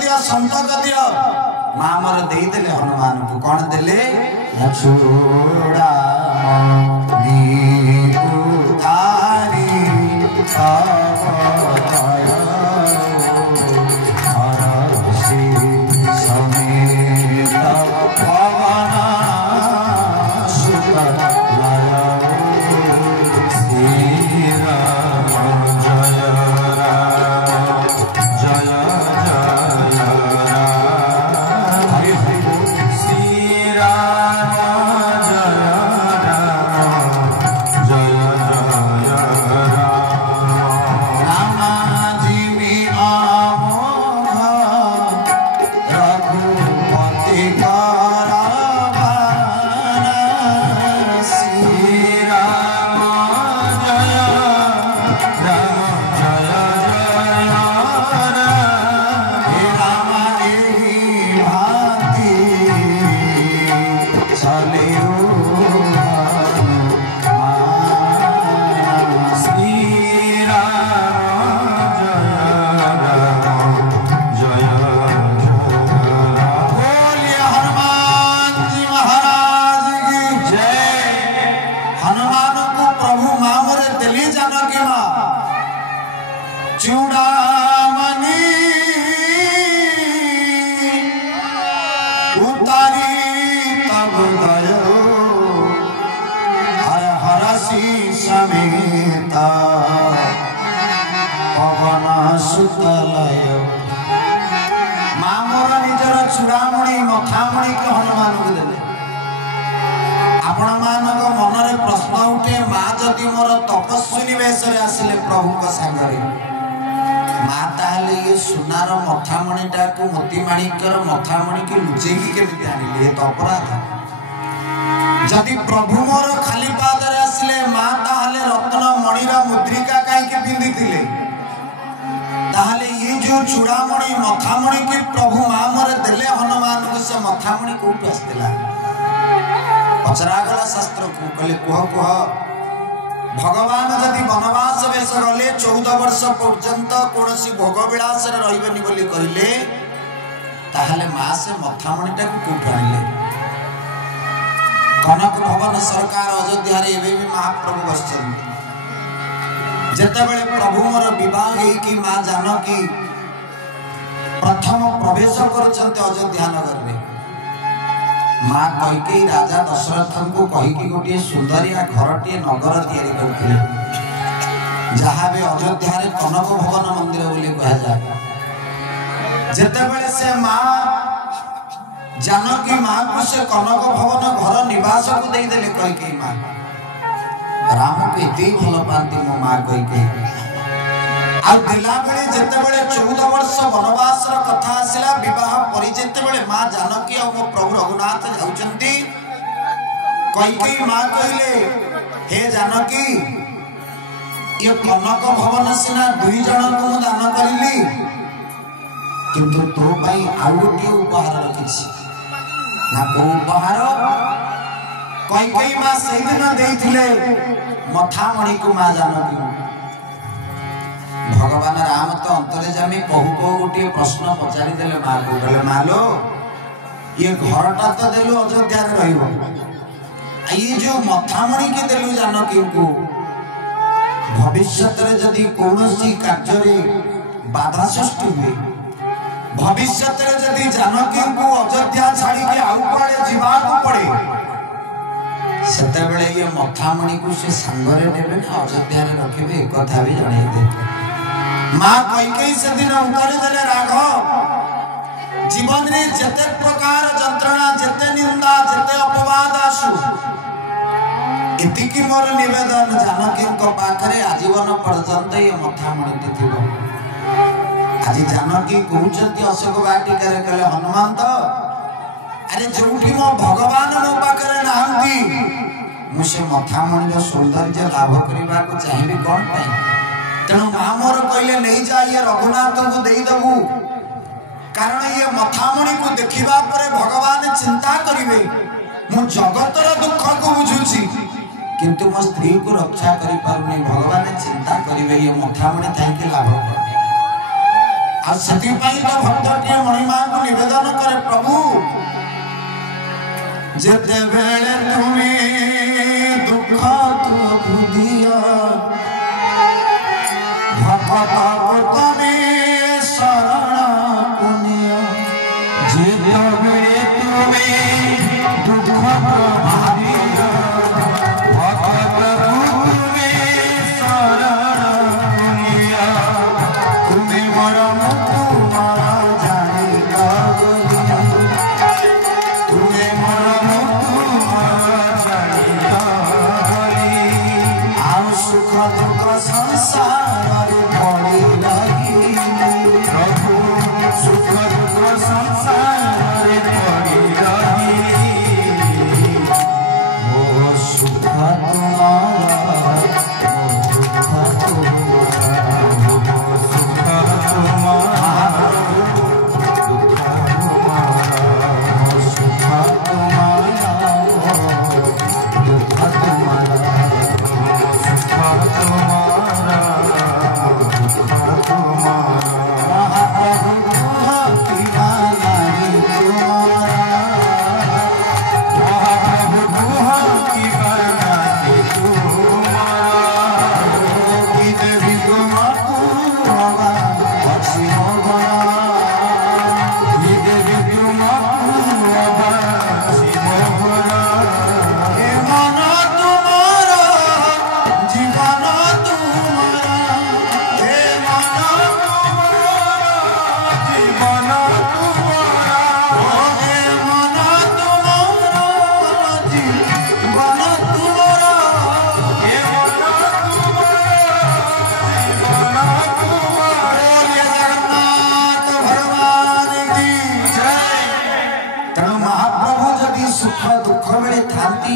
दियो संतक दियो माँ मोर देले हनुमान को कौन देले चूड़ा चूड़ामणि मखामणि के हनुमान को देले आपण मानक मनरे प्रश्न उठे माँ जदि मोर तपस्विनी वेश आसिले प्रभु को सांगरे माँ ताले ये सुनार मखामणिटा को मोती माणिकर मखामणि के लुचेकी के आनिले तो अपराध जदि प्रभु मोर खाली पादरे आसिले माँ ताले रत्न मणिरा मुद्रिका काई के पिंदिथिले ताहले ये जो चूड़ामणि मखामणि के प्रभु माँ मोर देले हनुमान को से मखामणि कोठु आस्तिला पचरा गला शास्त्र को कहले कुह कुह भगवान जदि वनवास वेश गले 14 वर्ष पर्यंत कोनसी भोग विलास रे रहिबेनी बोली कहिले ताहले माँ से मखामणिटा को कोठु आनिले कनक भवन सरकार अयोध्या रे एबे भी महाप्रभु बसछन जेतेबेले प्रभु मोर विवाह की माँ जानकी प्रथम प्रवेश करछन्ते अयोध्या नगर में माँ कहिके राजा दशरथ को कहिके गोटे सुंदरिया घरटी नगर तैयारी करथिले जहाँ भी अयोध्या रे कनक भवन मंदिर बोली कहा जाए जेतेबेले से माँ जानकी माँ को से कनक भवन घर निवास को दे देले कहिके माँ राम को एते भल पाती मो माँ कहिके आ दिला बेले जेते बेले 14 वर्ष वनवास र कथा आसिला विवाह परि जेते बेले माँ जानकी और मो प्रभु रघुनाथ जाउचंती कहिके माँ कहिले हे जानकी ये कनक भवन सिना दुई जन को दान करिली किंतु तो भाई आउ गोटे उपहार रखिछि ना को उपहार कई माँ से दिन देथिले मखामणि को माँ जानकी भगवान राम तो अंतरे जामी कहू कहू गोटे प्रश्न पचारि देले माँ को कहले मालो ये घरटा तो देलु अयोध्या रे रहिबो ये जो मखामणि के देलु जानकी को भविष्य रे जदि कोनोसी कार्य रे बाधा सृष्टि हुए भविष्य रे जदि जानकी को अयोध्या छाड़ी के आउ पड़े जीवा को पड़े सेते बेले ये मखामणि को से संगरे नेबे ना अयोध्या रे रखिबे एक कथा भी जाने दे माँ कई से दिन उतारी देले राघव जीवन रे जते प्रकार जंत्रणा जते निंदा जते अपवाद आसु इतिकी मोर निवेदन जानकी को पाखरे आजीवन पर्यंत ये मखामणि थिबो आज जानकी कहउचंती अशोक वाटिका रे कहले हनुमान तो अरे जोठी मो भगवान मो पाखरे नाहंती मुसे मखामणि रो सौंदर्य लाभ करबा को चाहिबी कोन पई तेणु माँ मोर कहले नहीं जा ये रघुनाथ को दे दबु कारण ये मखामणि को देखिबा परे भगवान चिंता करिवे मु जगतर दुख को बुझुची किंतु मो स्त्री को रक्षा करि पारुनी भगवान चिंता करिवे ये मखामणि थाई के लाभ और ସେଥିପାଇଁ ତ ଭକ୍ତଟିଏ ମଣିମାଙ୍କୁ ନିବେଦନ କରେ ପ୍ରଭୁ ଯେତେବେଳେ ତୁମେ ଦୁଃଖ ବୁଧିଆ ଭକ୍ତକୁ ତମେ ଶରଣ ପୁନିଅ ଯେତେବେଳେ ତୁମେ ଦୁଃଖ ବୁଧିଆ ଭକ୍ତକୁ ତୁମେ ଶରଣ ପୁନିଅ ତୁମେ ମୋର संसार पड़ी रही प्रभु सुख दुख संसार पड़ी रही वो सुख तुम्हारा दुख तुम्हारा सुख तुम्हारा दुख तुम्हारा सुख तुम्हारा दुख तुम्हारा सुख दुख बेले थांती